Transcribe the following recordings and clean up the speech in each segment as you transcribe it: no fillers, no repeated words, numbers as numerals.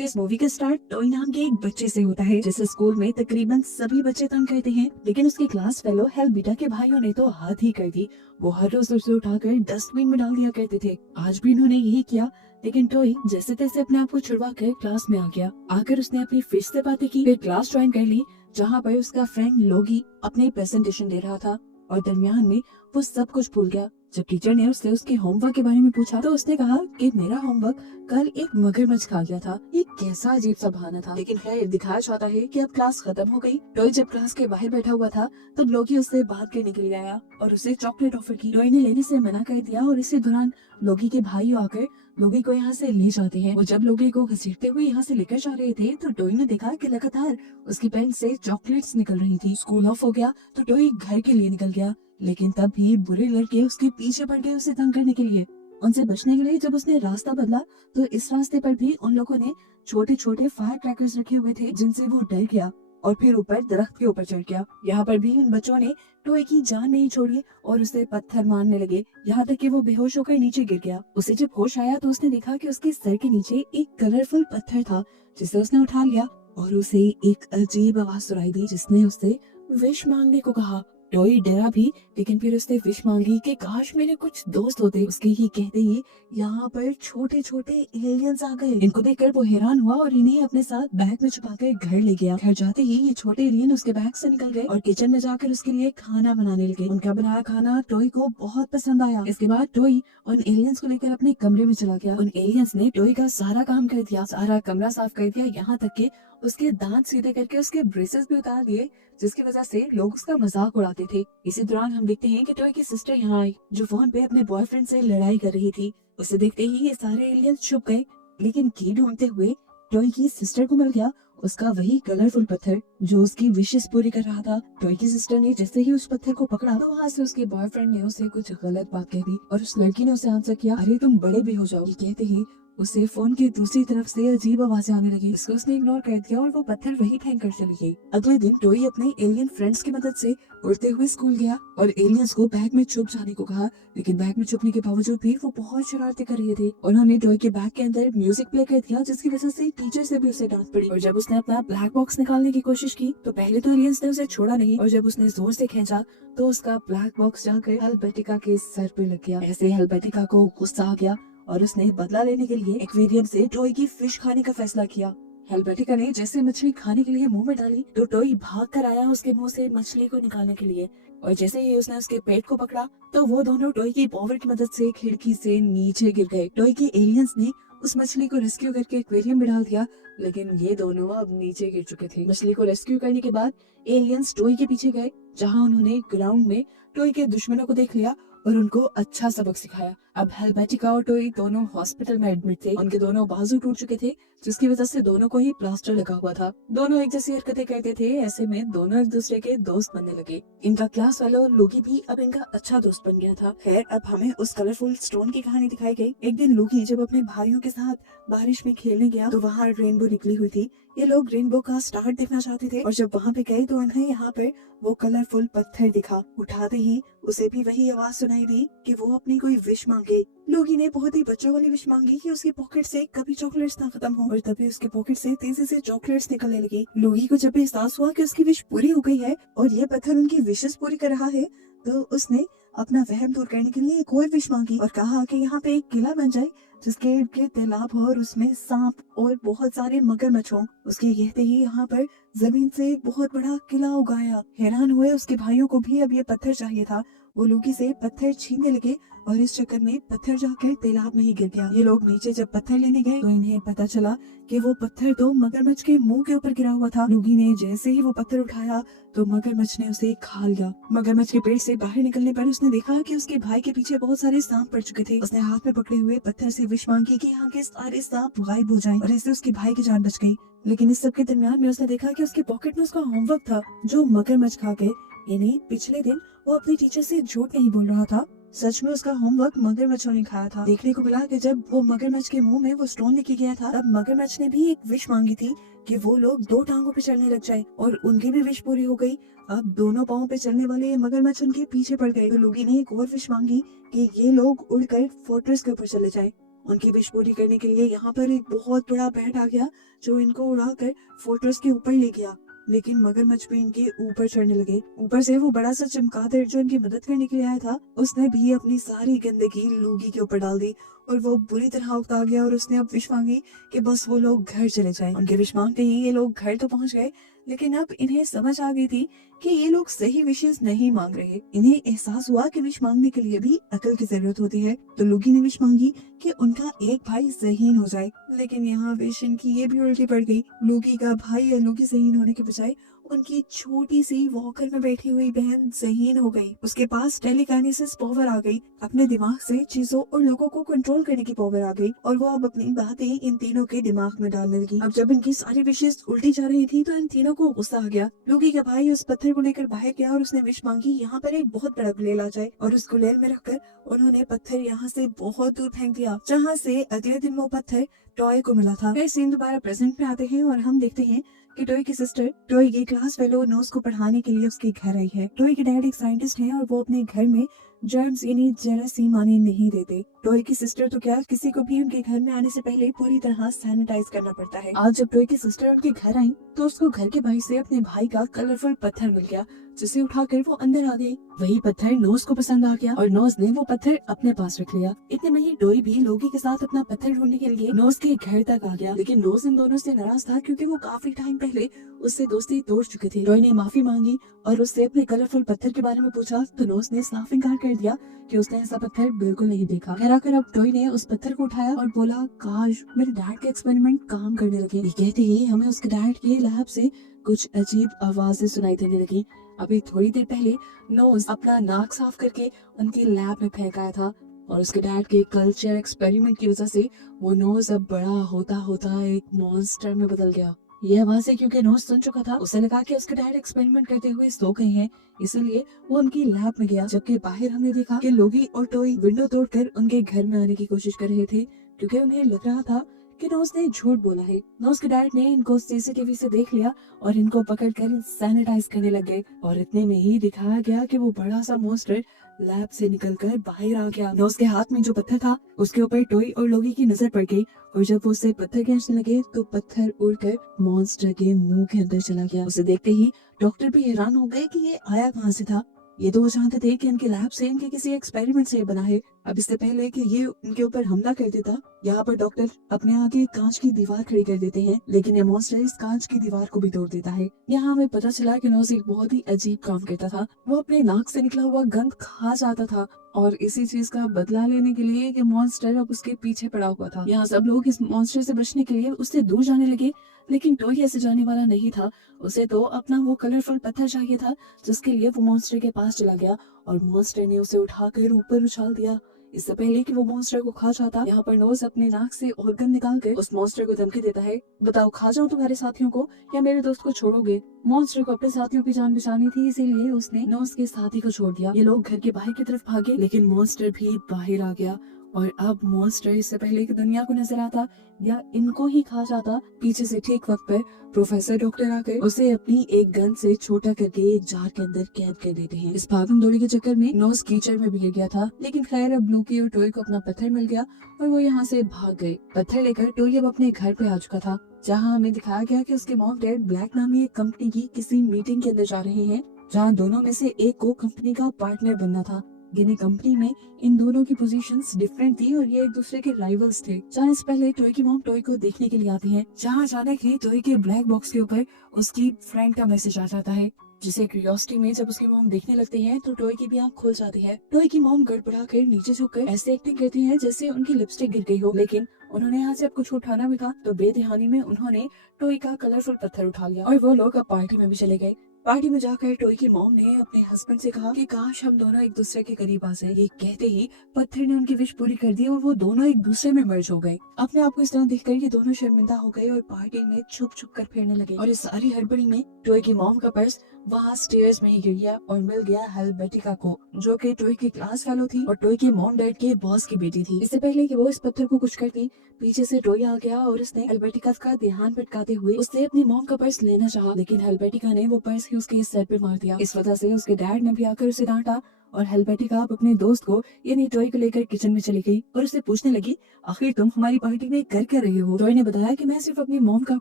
तो इस मूवी का स्टार्ट टॉय नाम के एक बच्चे से होता है जिसे स्कूल में तकरीबन सभी बच्चे तंग करते हैं, लेकिन उसके क्लास फेलो हेलबीटा के भाइयों ने तो हाथ ही कर दी। वो हर रोज उसे उठाकर डस्टबिन में डाल दिया करते थे। आज भी उन्होंने यही किया, लेकिन टॉय जैसे तैसे अपने आप को छुड़वा कर क्लास में आ गया। आकर उसने अपनी फिश से बातें की, फिर क्लास ज्वाइन कर ली जहाँ पर उसका फ्रेंड लोगी अपनी प्रेजेंटेशन दे रहा था, और दरमियान में वो सब कुछ भूल गया। जब टीचर ने उससे उसके होमवर्क के बारे में पूछा तो उसने कहा कि मेरा होमवर्क कल एक मगरमच्छ खा गया था। ये कैसा अजीब सा बहाना था, लेकिन खैर दिखाया चाहता है कि अब क्लास खत्म हो गई। टॉय जब क्लास के बाहर बैठा हुआ था तब लोगी उससे बात करने के लिए आया और उसे चॉकलेट ऑफर की। टॉय ने लेने से मना कर दिया और इसी दौरान लोगी के भाई आकर लोगी को यहाँ से ले जाते हैं। वो जब लोगी को घसीटते हुए यहाँ से लेकर जा रहे थे तो टॉय ने देखा कि लगातार उसकी पेन से चॉकलेट्स निकल रही थी। स्कूल ऑफ हो गया तो टॉय घर के लिए निकल गया, लेकिन तब भी बुरे लड़के उसके पीछे पड़ गए उसे तंग करने के लिए। उनसे बचने के लिए जब उसने रास्ता बदला तो इस रास्ते पर भी उन लोगों ने छोटे छोटे फायर क्रैकर्स रखे हुए थे जिनसे वो डर गया और फिर ऊपर दरख्त के ऊपर चढ़ गया। यहाँ पर भी उन बच्चों ने टॉय की जान नहीं छोड़ी और उसे पत्थर मारने लगे, यहाँ तक कि वो बेहोश होकर नीचे गिर गया। उसे जब होश आया तो उसने देखा कि उसके सर के नीचे एक कलरफुल पत्थर था जिसे उसने उठा लिया और उसे एक अजीब आवाज सुनाई दी जिसने उससे विश मांगने को कहा। टॉय डरा भी, लेकिन फिर उसने विश मांगी कि काश मेरे कुछ दोस्त होते। उसके ही कहते ही यहाँ पर छोटे छोटे एलियंस आ गए। इनको देखकर वो हैरान हुआ और इन्हें अपने साथ बैग में छुपाकर घर ले गया। घर जाते ही ये छोटे एलियन उसके बैग से निकल गए और किचन में जाकर उसके लिए खाना बनाने लगे। उनका बनाया खाना टॉय को बहुत पसंद आया। इसके बाद टॉय उन एलियंस को लेकर अपने कमरे में चला गया। उन एलियंस ने टॉय का सारा काम कर दिया, सारा कमरा साफ कर दिया, यहाँ तक कि उसके दांत सीधे करके उसके ब्रेसेस भी उतार दिए, जिसकी वजह से लोग उसका मजाक उड़ाते थे। इसी दौरान हम देखते हैं कि टॉय की सिस्टर यहाँ आई जो फोन पे अपने बॉयफ्रेंड से लड़ाई कर रही थी। उसे देखते ही ये सारे एलियंस छुप गए, लेकिन की ढूंढते हुए टॉय की सिस्टर को मिल गया उसका वही कलरफुल पत्थर जो उसकी विशेष पूरी कर रहा था। टॉय की सिस्टर ने जैसे ही उस पत्थर को पकड़ा तो वहाँ से उसके बॉयफ्रेंड ने उसे कुछ गलत बात कह दी और उस लड़की ने उसे आंसर किया, अरे तुम बड़े भी हो जाओ। ये कहते ही उसे फोन की दूसरी तरफ से अजीब आवाजें आने लगी। इसको उसने इग्नोर कर दिया और वो पत्थर वही फेंक कर चली गई। अगले दिन टॉय अपने एलियन फ्रेंड्स की मदद से उड़ते हुए स्कूल गया और एलियंस को बैग में छुप जाने को कहा, लेकिन बैग में छुपने के बावजूद भी वो बहुत शरारतें कर रहे थे। उन्होंने टॉय के बैग के अंदर म्यूजिक प्ले कर दिया जिसकी वजह से टीचर से भी उसे डांट पड़ी। और जब उसने अपना ब्लैक बॉक्स निकालने की कोशिश की तो पहले तो एलियंस ने उसे छोड़ा नहीं, और जब उसने जोर से खींचा तो उसका ब्लैक बॉक्स जाकर हेलबेटिका के सर पे लग गया। ऐसे हेलबेटिका को गुस्सा आ गया और उसने बदला लेने के लिए एक्वेरियम से टॉय की फिश खाने का फैसला किया। हेलबेटिका ने जैसे मछली खाने के लिए मुंह में डाली तो टॉय भाग कर आया उसके मुंह से मछली को निकालने के लिए, और जैसे ही उसने उसके पेट को पकड़ा तो वो दोनों टॉय की पावर की मदद से खिड़की से नीचे गिर गए। टॉय के एलियंस ने उस मछली को रेस्क्यू करके एक्वेरियम में डाल दिया, लेकिन ये दोनों अब नीचे गिर चुके थे। मछली को रेस्क्यू करने के बाद एलियंस टॉय के पीछे गए जहाँ उन्होंने ग्राउंड में टॉय के दुश्मनों को देख लिया और उनको अच्छा सबक सिखाया। अब हेलबेटिका और टॉय दोनों हॉस्पिटल में एडमिट थे। उनके दोनों बाजू टूट चुके थे जिसकी वजह से दोनों को ही प्लास्टर लगा हुआ था। दोनों एक जैसी हरकतें करते थे, ऐसे में दोनों एक दूसरे के दोस्त बनने लगे। इनका क्लास वाला और लोगी भी अब इनका अच्छा दोस्त बन गया था। खैर अब हमें उस कलरफुल स्टोन की कहानी दिखाई गई। एक दिन लोगी जब अपने भाइयों के साथ बारिश में खेलने गया तो वहाँ रेनबो निकली हुई थी। ये लोग रेनबो का स्टार देखना चाहते थे और जब वहाँ पे गए तो उन्हें यहाँ पर वो कलरफुल पत्थर दिखा। उठाते ही उसे भी वही आवाज सुनाई दी कि वो अपनी कोई विश मांगे। लोगी ने बहुत ही बच्चों वाली विश मांगी कि उसकी पॉकेट से कभी चॉकलेट्स ना खत्म हो, और तभी उसके पॉकेट से तेजी से चॉकलेट्स निकलने लगी। लोगी को जब भी एहसास हुआ कि उसकी विश पूरी हो गई है और ये पत्थर उनकी विशेष पूरी कर रहा है तो उसने अपना वहम दूर करने के लिए एक और विश मांगी और कहा कि यहाँ पे एक किला बन जाए जिसके इर्द गिर्द तालाब हो और उसमें सांप और बहुत सारे मगरमच्छ हों। उसके कहते ही यहाँ पर जमीन से एक बहुत बड़ा किला उगाया। हैरान हुए उसके भाइयों को भी अब ये पत्थर चाहिए था। वो लोगी से पत्थर छीनने लगे और इस चक्कर में पत्थर जाकर तालाब में ही गिर गया। ये लोग नीचे जब पत्थर लेने गए तो इन्हें पता चला कि वो पत्थर तो मगरमच्छ के मुंह के ऊपर गिरा हुआ था। लोगी ने जैसे ही वो पत्थर उठाया तो मगरमच्छ ने उसे खा लिया। मगरमच्छ के पेट से बाहर निकलने पर उसने देखा कि उसके भाई के पीछे बहुत सारे सांप पड़ चुके थे। उसने हाथ में पकड़े हुए पत्थर से विश मांगी कि यहाँ के सारे सांप गायब हो जाएं, और इससे उसके भाई की जान बच गई। लेकिन इस सब के दरमियान में उसने देखा कि उसके पॉकेट में उसका होमवर्क था जो मगरमच्छ खा गए। यानी पिछले दिन वो अपनी टीचर से झूठ नहीं बोल रहा था, सच में उसका होमवर्क मगरमच्छों ने खाया था। देखने को मिला कि जब वो मगरमच्छ के मुंह में वो स्टोन लेके गया था तब मगरमच्छ ने भी एक विश मांगी थी कि वो लोग 2 टांगों पे चलने लग जाए, और उनकी भी विश पूरी हो गई। अब दोनों पाँव पे चलने वाले ये मगरमच्छ उनके पीछे पड़ गए। तो लोगी ने एक और विश मांगी कि ये लोग उड़कर फोर्ट्रेस के ऊपर चले जाए। उनकी विश पूरी करने के लिए यहाँ पर एक बहुत बड़ा बैट आ गया जो इनको उड़ाकर फोर्ट्रेस के ऊपर ले गया। लेकिन मगरमच्छ भी इनके ऊपर चढ़ने लगे। ऊपर से वो बड़ा सा चमगादड़ जो इनकी मदद करने के लिए आया था, उसने भी अपनी सारी गंदगी लूगी के ऊपर डाल दी और वो बुरी तरह उकता गया और उसने अब विश मांगी कि बस वो लोग घर चले जाएं। उनके विश मांगते ही ये लोग घर तो पहुंच गए, लेकिन अब इन्हें समझ आ गई थी कि ये लोग सही विशेष नहीं मांग रहे। इन्हें एहसास हुआ कि विश मांगने के लिए भी अकल की जरूरत होती है। तो लूगी ने विश मांगी कि उनका एक भाई ज़हीन हो जाए, लेकिन यहाँ विश इनकी ये भी उल्टी पड़ गई। लूगी का भाई या लूगी ज़हीन होने के बजाय उनकी छोटी सी वॉकर में बैठी हुई बहन ज़हीन हो गई। उसके पास टेलीकाइनेसिस पावर आ गई, अपने दिमाग से चीजों और लोगों को कंट्रोल करने की पावर आ गई और वो अब अपनी बातें इन तीनों के दिमाग में डालने लगी। अब जब इनकी सारी विशेष उल्टी जा रही थी तो इन तीनों को गुस्सा आ गया। लूगी का भाई उस पत्थर को लेकर बाहर गया और उसने विश मांगी यहाँ पर एक बहुत बड़ा गुलेल आ जाए, और उस गुलेल में रखकर उन्होंने पत्थर यहाँ से बहुत दूर फेंक दिया, जहाँ से अगले दिन वो पत्थर टॉय को मिला था। फिर सीन दोबारा प्रेजेंट में आते हैं और हम देखते हैं कि टॉय की सिस्टर टॉय की क्लास फेलो नोज को पढ़ाने के लिए उसके घर आई है। टॉय के डैड एक साइंटिस्ट हैं और वो अपने घर में जर्म्स यानी जेरासीम आने नहीं देते। टॉय की सिस्टर तो क्या, किसी को भी उनके घर में आने से पहले पूरी तरह सैनिटाइज करना पड़ता है। आज जब टॉय की सिस्टर उनके घर आई तो उसको घर के बाहर से अपने भाई का कलरफुल पत्थर मिल गया, जिसे उठाकर वो अंदर आ गई। वही पत्थर नोज को पसंद आ गया और नोज ने वो पत्थर अपने पास रख लिया। इतने में ही टॉय भी लोगी के साथ अपना पत्थर ढूंढने के लिए नोज के घर तक आ गया, लेकिन नोज इन दोनों से नाराज था क्योंकि वो काफी टाइम पहले उससे दोस्ती तोड़ चुके थे। टॉय ने माफी मांगी और उससे अपने कलरफुल पत्थर के बारे में पूछा तो नोज ने साफ इनकार कर दिया कि उसने ऐसा पत्थर बिल्कुल नहीं देखा। खैर आकर अब टॉय ने उस पत्थर को उठाया और बोला, काश मेरे डैड के एक्सपेरिमेंट काम करने लगे। ये कहते ही हमें उसके डैड के लैब से कुछ अजीब आवाजें सुनाई देने लगी। अभी थोड़ी देर पहले नोज अपना नाक साफ करके उनकी लैब में फेंक आया था और उसके डैड के कल्चर एक्सपेरिमेंट की वजह से वो नोज अब बड़ा होता होता एक मॉन्स्टर में बदल गया। ये आवाजें क्योंकि नोज सुन चुका था, उसे लगा कि उसके डैड एक्सपेरिमेंट करते हुए सो गए हैं, इसलिए वो उनकी लैब में गया। जबकि बाहर हमने देखा कि लोगी और टॉय विंडो तोड़कर उनके घर में आने की कोशिश कर रहे थे, क्योंकि उन्हें लग रहा था कि नोज ने झूठ बोला है। नोज के डैड ने इनको सीसीटीवी से देख लिया और इनको पकड़कर सैनिटाइज करने लग गए और इतने में ही दिखाया गया कि वो बड़ा सा मॉन्स्टर लैब से निकलकर बाहर आ गया। नोज के हाथ में जो पत्थर था उसके ऊपर टॉय और लोगी की नजर पड़ गई और जब वो उससे पत्थर खींचने लगे तो पत्थर उड़कर मॉन्स्टर के मुंह के अंदर चला गया। उसे देखते ही डॉक्टर भी हैरान हो गए कि ये आया कहाँ से था। ये तो वो जानते थे कि इनके लैब से इनके किसी एक्सपेरिमेंट से बना है। अब इससे पहले कि ये इनके ऊपर हमला कर देता, यहाँ पर डॉक्टर अपने आगे कांच की दीवार खड़ी कर देते हैं, लेकिन ये मॉन्स्टर इस कांच की दीवार को भी तोड़ देता है। यहाँ हमें पता चला कि नोज एक बहुत ही अजीब काम करता था। वो अपने नाक से निकला हुआ गंद खा जाता था और इसी चीज का बदला लेने के लिए कि मॉन्स्टर अब उसके पीछे पड़ा हुआ था। यहाँ सब लोग इस मॉन्स्टर से बचने के लिए उससे दूर जाने लगे, लेकिन टॉय ऐसे जाने वाला नहीं था। उसे तो अपना वो कलरफुल पत्थर चाहिए था, जिसके लिए वो मॉन्स्टर के पास चला गया और मॉन्स्टर ने उसे उठाकर ऊपर उछाल दिया। इससे पहले कि वो मॉन्स्टर को खा जाता, यहाँ पर नोज अपने नाक से ऑर्गन निकालकर उस मॉन्स्टर को धमकी देता है, बताओ खा जाऊं तुम्हारे साथियों को या मेरे दोस्त को छोड़ोगे। मॉन्स्टर को अपने साथियों की जान बचानी थी, इसीलिए उसने नोज के साथी को छोड़ दिया। ये लोग घर के बाहर की तरफ भागे, लेकिन मॉन्स्टर भी बाहर आ गया और अब मॉन्स्टर इससे पहले कि दुनिया को नजर आता या इनको ही खा जाता, पीछे से ठीक वक्त पर प्रोफेसर डॉक्टर आकर उसे अपनी एक गन से छोटा करके एक जार के अंदर कैद कर देते हैं। इस भागम दौड़ी के चक्कर में नोज कीचड़ में गिर गया था, लेकिन खैर अब लूकी और टॉय को अपना पत्थर मिल गया और वो यहाँ से भाग गए। पत्थर लेकर टॉय अब अपने घर पे आ चुका था, जहाँ हमें दिखाया गया कि उसके मॉम डैड ब्लैक नामी एक कंपनी की किसी मीटिंग के अंदर जा रहे हैं, जहाँ दोनों में से एक को कंपनी का पार्टनर बनना था। यानी कंपनी में इन दोनों की पोजीशंस डिफरेंट थी और ये एक दूसरे के राइवल्स थे। जाने से पहले टॉय की मॉम टॉय को देखने के लिए आती है, जहाँ अचानक ही टॉय के ब्लैक बॉक्स के ऊपर उसकी फ्रेंड का मैसेज आ जाता है, जिसे क्यूरियोसिटी में जब उसकी मॉम देखने लगती है तो टॉय की भी आंख खुल जाती है। टॉय की मॉम गड़बड़ा कर नीचे झुककर ऐसे एक्टिंग करती है जैसे उनकी लिपस्टिक गिर गई हो, लेकिन उन्होंने यहाँ से अब कुछ उठाना भी था तो बेध्यानी में उन्होंने टॉय का कलरफुल पत्थर उठा लिया और वो लोग अब पार्टी में भी चले गए। पार्टी में जाकर टॉय की मॉम ने अपने हस्बैंड से कहा कि काश हम दोनों एक दूसरे के करीब आ जाएं। ये कहते ही पत्थर ने उनकी विश पूरी कर दी और वो दोनों एक दूसरे में मर्ज हो गए। अपने आप को इस तरह देखकर ये दोनों शर्मिंदा हो गए और पार्टी में छुप छुप कर फिरने लगे। और इस सारी हड़बड़ी में टॉय की मॉम का पर्स वहाँ स्टेयर्स में ही गिर गया और मिल गया हेल्वेटिका को, जो कि टॉय की क्लास फेलो थी और टॉय के मॉम डैड के बॉस की बेटी थी। इससे पहले कि वो इस पत्थर को कुछ करती, पीछे से टॉय आ गया और उसने हेल्वेटिका का ध्यान भटकाते हुए उससे अपनी मॉम का पर्स लेना चाहा, लेकिन हेल्वेटिका ने वो पर्स ही उसके सर पे मार दिया। इस वजह से उसके डैड ने भी आकर उसे डांटा और हेल्वेटिका अब अपने दोस्त को यानी टॉय को लेकर किचन में चली गई और उससे पूछने लगी, आखिर तुम हमारी पार्टी में कर रही हो? टॉय ने बताया कि मैं सिर्फ अपनी मॉम का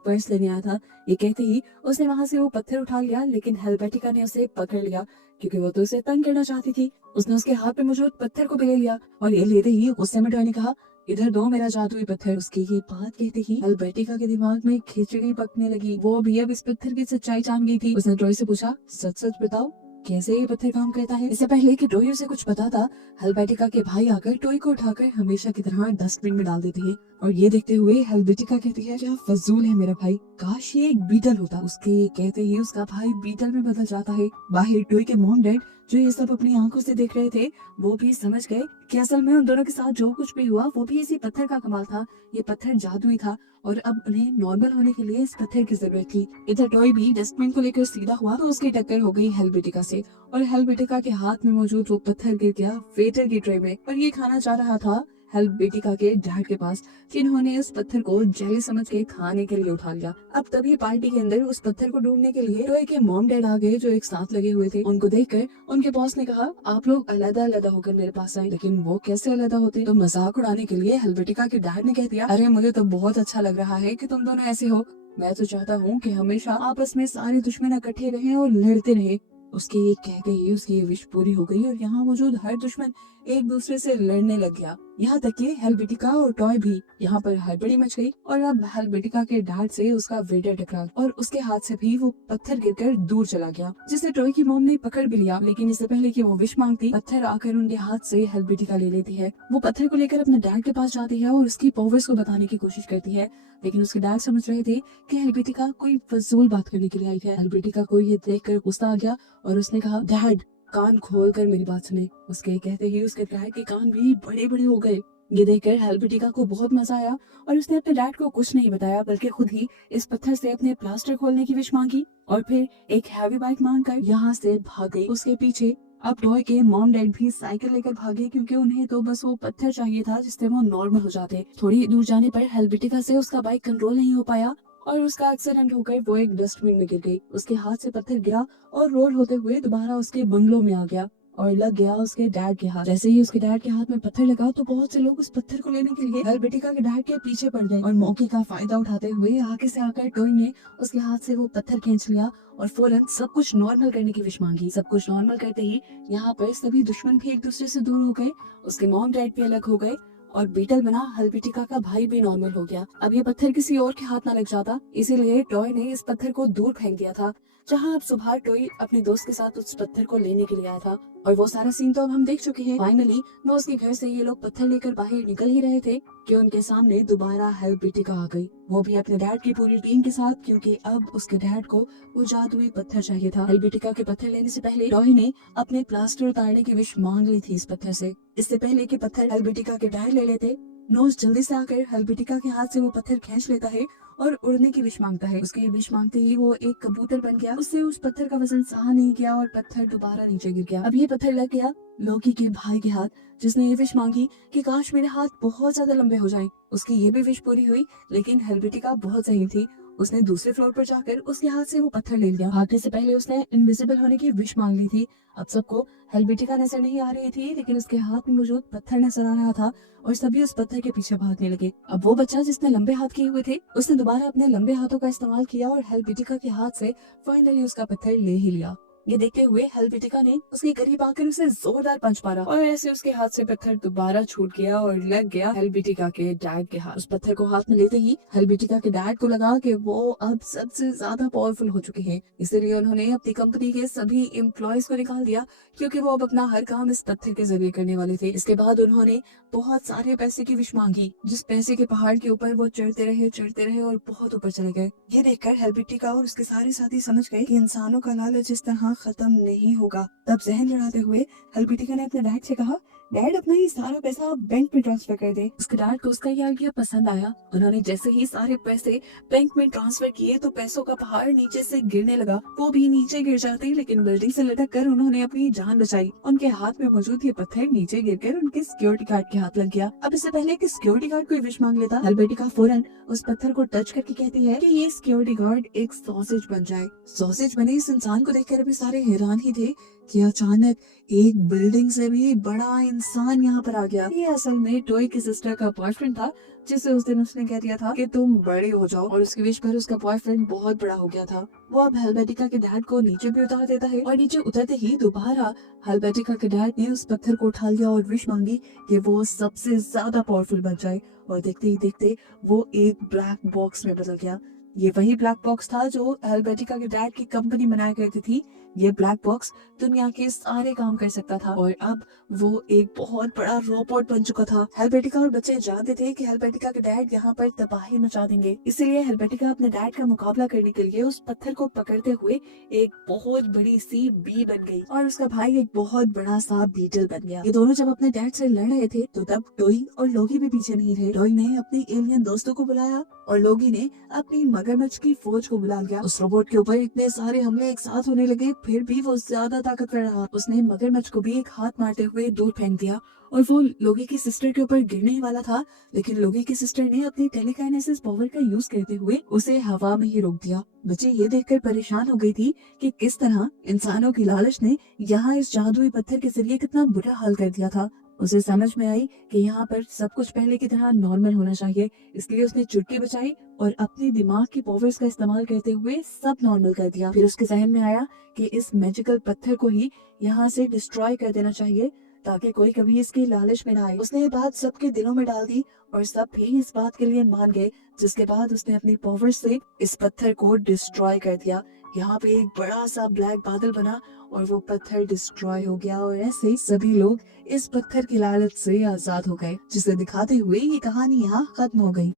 पर्स लेने आया था। ये कहते ही उसने वहाँ से वो पत्थर उठा लिया, लेकिन हेल्वेटिका ने उसे पकड़ लिया क्योंकि वो तो उसे तंग करना चाहती थी। उसने उसके हाथ में मौजूद पत्थर को भी ले लिया और ये लेते ही गुस्से में टॉय ने कहा, इधर दो मेरा जादुई पत्थर। उसकी ये बात कहते ही हेल्वेटिका के दिमाग में खिचड़ी पकने लगी। वो भी अब इस पत्थर की सच्चाई जान गई थी। उसने टॉय से पूछा, सच सच बताओ कैसे ये पत्थर काम करता है? इससे पहले कि टॉय उसे कुछ पता था, हेल्वेटिका के भाई आकर टॉय को उठाकर हमेशा की तरह डस्टबिन में डाल देते हैं। और ये देखते हुए हेल्वेटिका कहती है, क्या फजूल है मेरा भाई, काश ये एक बीटल होता। उसके कहते ही उसका भाई बीटल में बदल जाता है। बाहर टॉय के मॉम डैड जो ये सब अपनी आंखों से देख रहे थे, वो भी समझ गए कि असल में उन दोनों के साथ जो कुछ भी हुआ वो भी इसी पत्थर का कमाल था। ये पत्थर जादुई था और अब उन्हें नॉर्मल होने के लिए इस पत्थर की जरूरत थी। इधर टॉय भी डस्टबिन को लेकर सीधा हुआ तो उसकी टक्कर हो गई हेल्वेटिका से और हेल्वेटिका के हाथ में मौजूद वो पत्थर गिर गया वेटर की ट्रे में और ये खाना चाह रहा था हेल्वेटिका के डैड के पास, जिन्होंने इस पत्थर को जेली समझ के खाने के लिए उठा लिया। अब तभी पार्टी के अंदर उस पत्थर को ढूंढने के लिए टॉय के मॉम डैड आ गए जो एक साथ लगे हुए थे। उनको देखकर उनके बॉस ने कहा, आप लोग अलग अलग होकर मेरे पास आए। लेकिन वो कैसे अलग होते? तो मजाक उड़ाने के लिए हेल्वेटिका के डैड ने कह दिया, अरे मुझे तो बहुत अच्छा लग रहा है कि तुम दोनों ऐसे हो। मैं तो चाहता हूँ कि हमेशा आपस में सारे दुश्मन इकट्ठे रहें और लड़ते रहें। उसके ये कहते ही उसकी ये विश पूरी हो गई और यहाँ मौजूद हर दुश्मन एक दूसरे से लड़ने लग गया। यहाँ तक कि हेल्वेटिका और टॉय भी। यहाँ पर हड़बड़ी मच गई और अब हेल्वेटिका के डैड से उसका वेटर टकरा और उसके हाथ से भी वो पत्थर गिरकर दूर चला गया, जिसे टॉय की मॉम ने पकड़ भी लिया। लेकिन इससे पहले कि वो विश मांगती, पत्थर आकर उनके हाथ से हेल्वेटिका ले लेती है। वो पत्थर को लेकर अपने डैड के पास जाती है और उसकी पावर्स को बताने की कोशिश करती है, लेकिन उसके डैड समझ रहे थे कि हेल्वेटिका कोई फजूल बात करने के लिए आई है। हेल्वेटिका को ये देखकर गुस्सा आ गया और उसने कहा, डैड कान खोल कर मेरी बात सुने। उसके कहते ही उसके डैड के कान भी बड़े बड़े हो गए। ये देखकर हेल्वेटिका को बहुत मजा आया और उसने अपने डैड को कुछ नहीं बताया, बल्कि खुद ही इस पत्थर से अपने प्लास्टर खोलने की विश मांगी और फिर एक हैवी बाइक मांगकर यहाँ से भाग गई उसके पीछे। अब टॉय के मॉम डैड भी साइकिल लेकर भागे क्योंकि उन्हें तो बस वो पत्थर चाहिए था जिससे वो नॉर्मल हो जाते। थोड़ी दूर जाने पर हेल्वेटिका से उसका बाइक कंट्रोल नहीं हो पाया और उसका एक्सीडेंट होकर वो एक डस्टबिन में गिर गई। उसके हाथ से पत्थर गिरा और रोल होते हुए दोबारा उसके बंगलों में आ गया और लग गया उसके डैड के हाथ। जैसे ही उसके डैड के हाथ में पत्थर लगा तो बहुत से लोग उस पत्थर को लेने के लिए हेल्वेटिका के डैड के पीछे पड़ गए और मौके का फायदा उठाते हुए आगे से आकर टॉय ने उसके हाथ से वो पत्थर खींच लिया और फौरन सब कुछ नॉर्मल करने की विश मांगी। सब कुछ नॉर्मल करते ही यहाँ पर सभी दुश्मन भी एक दूसरे से दूर हो गए, उसके मॉम डैड भी अलग हो गए और बीटल बना हेल्वेटिका का भाई भी नॉर्मल हो गया। अब ये पत्थर किसी और के हाथ ना लग जाता, इसीलिए टॉय ने इस पत्थर को दूर फेंक दिया था, जहाँ अब सुबह टॉय अपने दोस्त के साथ उस पत्थर को लेने के लिए आया था। और वो सारा सीन तो अब हम देख चुके हैं। फाइनली नोज के घर से ये लोग पत्थर लेकर बाहर निकल ही रहे थे कि उनके सामने दोबारा हेल्वेटिका आ गई, वो भी अपने डैड की पूरी टीम के साथ, क्योंकि अब उसके डैड को वो जादुई पत्थर चाहिए था। हेल्वेटिका के पत्थर लेने से पहले टॉय ने अपने प्लास्टर उतारने की विश मांग ली थी इस पत्थर से। इससे पहले कि पत्थर हेल्वेटिका के डैड ले लेते, नोज जल्दी से आकर हेल्वेटिका के हाथ से वो पत्थर खींच लेता है और उड़ने की विश मांगता है। उसके विश मांगते ही वो एक कबूतर बन गया। उससे उस पत्थर का वजन सहा नहीं किया और पत्थर दोबारा नीचे गिर गया। अब ये पत्थर लग गया लोकी के भाई के हाथ, जिसने ये विश मांगी कि काश मेरे हाथ बहुत ज्यादा लंबे हो जाएं। उसकी ये भी विश पूरी हुई, लेकिन हेल्वेटिका बहुत सही थी। उसने दूसरे फ्लोर पर जाकर उसके हाथ से वो पत्थर ले लिया। भागने से पहले उसने इनविजिबल होने की विश मांग ली थी। अब सबको हेल्वेटिका नजर नहीं आ रही थी, लेकिन उसके हाथ में मौजूद पत्थर नजर आ रहा था और सभी उस पत्थर के पीछे भागने लगे। अब वो बच्चा जिसने लंबे हाथ किए हुए थे, उसने दोबारा अपने लंबे हाथों का इस्तेमाल किया और हेल्वेटिका के हाथ से फाइनली उसका पत्थर ले ही लिया। ये देखते हुए हेल्वेटिका ने उसके करीब आकर उसे जोरदार पंच मारा और ऐसे उसके हाथ से पत्थर दोबारा छूट गया और लग गया हेल्वेटिका के डैड के हाथ। उस पत्थर को हाथ में लेते ही हेल्वेटिका के डैड को लगा कि वो अब सबसे ज्यादा पावरफुल हो चुके हैं, इसलिए उन्होंने अपनी कंपनी के सभी एम्प्लॉयज को निकाल दिया, क्योंकि वो अब अपना हर काम इस पत्थर के जरिए करने वाले थे। इसके बाद उन्होंने बहुत सारे पैसे की विश मांगी, जिस पैसे के पहाड़ के ऊपर वो चढ़ते रहे और बहुत ऊपर चले गए। ये देखकर हेल्वेटिका और उसके सारे साथी समझ गए कि इंसानों का लालच इस तरह खत्म नहीं होगा। तब जहन लड़ाते हुए हेल्वेटिका ने अपने डैड से कहा, डैड अपना ये सारा पैसा बैंक में ट्रांसफर कर दे। उसके डैड को उसका ये आइडिया पसंद आया। उन्होंने जैसे ही सारे पैसे बैंक में ट्रांसफर किए तो पैसों का पहाड़ नीचे से गिरने लगा। वो भी नीचे गिर जाते, लेकिन बिल्डिंग से लटक कर उन्होंने अपनी जान बचाई। उनके हाथ में मौजूद ये पत्थर नीचे गिरकर उनके सिक्योरिटी गार्ड के हाथ लग गया। अब इससे पहले कि सिक्योरिटी गार्ड कोई विश मांग लेता, हेल्वेटिका फौरन उस पत्थर को टच करके कहती है कि ये सिक्योरिटी गार्ड एक सॉसेज बन जाए। सॉसेज बने इस इंसान को देखकर अभी सारे हैरान ही थे, कि अचानक एक बिल्डिंग से भी बड़ा इंसान यहाँ पर आ गया। ये असल में टॉय की सिस्टर का बॉयफ्रेंड था, जिसे उस दिन उसने कह दिया था कि तुम बड़े हो जाओ, और उसकी विश पर उसका बॉयफ्रेंड बहुत बड़ा हो गया था। वो अब हेलवेटिका के डैड को नीचे भी उतार देता है, और नीचे उतरते ही दोबारा हेलवेटिका के डैड ने उस पत्थर को उठा लिया और विश मांगी कि वो सबसे ज्यादा पावरफुल बन जाए। और देखते ही देखते वो एक ब्लैक बॉक्स में बदल गया। ये वही ब्लैक बॉक्स था जो हेलवेटिका के डैड की कंपनी बनाया करती थी। ये ब्लैक बॉक्स दुनिया के सारे काम कर सकता था, और अब वो एक बहुत बड़ा रोबोट बन चुका था। हेलवेटिका और बच्चे जानते थे कि हेलवेटिका के डैड यहाँ पर तबाही मचा देंगे, इसीलिए हेलवेटिका अपने डैड का मुकाबला करने के लिए उस पत्थर को पकड़ते हुए एक बहुत बड़ी सी बी बन गई, और उसका भाई एक बहुत बड़ा सा बीटल बन गया। ये दोनों जब अपने डैड से लड़ रहे थे तो तब टोई और लोगी भी पीछे नहीं थे। टोई ने अपने एलियन दोस्तों को बुलाया और लोगी ने अपनी मगरमच्छ की फौज को बुला लिया। उस रोबोट के ऊपर इतने सारे हमले एक साथ होने लगे, फिर भी वो ज्यादा ताकतवर रहा। उसने मगरमच्छ को भी एक हाथ मारते हुए दूर फेंक दिया, और वो लोगी की सिस्टर के ऊपर गिरने ही वाला था, लेकिन लोगी की सिस्टर ने अपनी टेलीकाइनेसिस पावर का यूज करते हुए उसे हवा में ही रोक दिया। बच्चे ये देखकर परेशान हो गई थी कि किस तरह इंसानों की लालच ने यहाँ इस जादुई पत्थर के जरिए कितना बुरा हाल कर दिया था। उसे समझ में आई कि यहाँ पर सब कुछ पहले की तरह नॉर्मल होना चाहिए, इसलिए उसने चुटकी बजाई और अपने दिमाग की पावर्स का इस्तेमाल करते हुए सब नॉर्मल कर दिया। फिर उसके जहन में आया कि इस मैजिकल पत्थर को ही यहाँ से डिस्ट्रॉय कर देना चाहिए, ताकि कोई कभी इसकी लालच में ना आए। उसने ये बात सबके दिलों में डाल दी और सब भी इस बात के लिए मान गए, जिसके बाद उसने अपनी पावर से इस पत्थर को डिस्ट्रॉय कर दिया। यहाँ पे एक बड़ा सा ब्लैक बादल बना और वो पत्थर डिस्ट्रॉय हो गया, और ऐसे ही सभी लोग इस पत्थर की लालच से आजाद हो गए, जिसे दिखाते हुए ये कहानी यहाँ खत्म हो गई।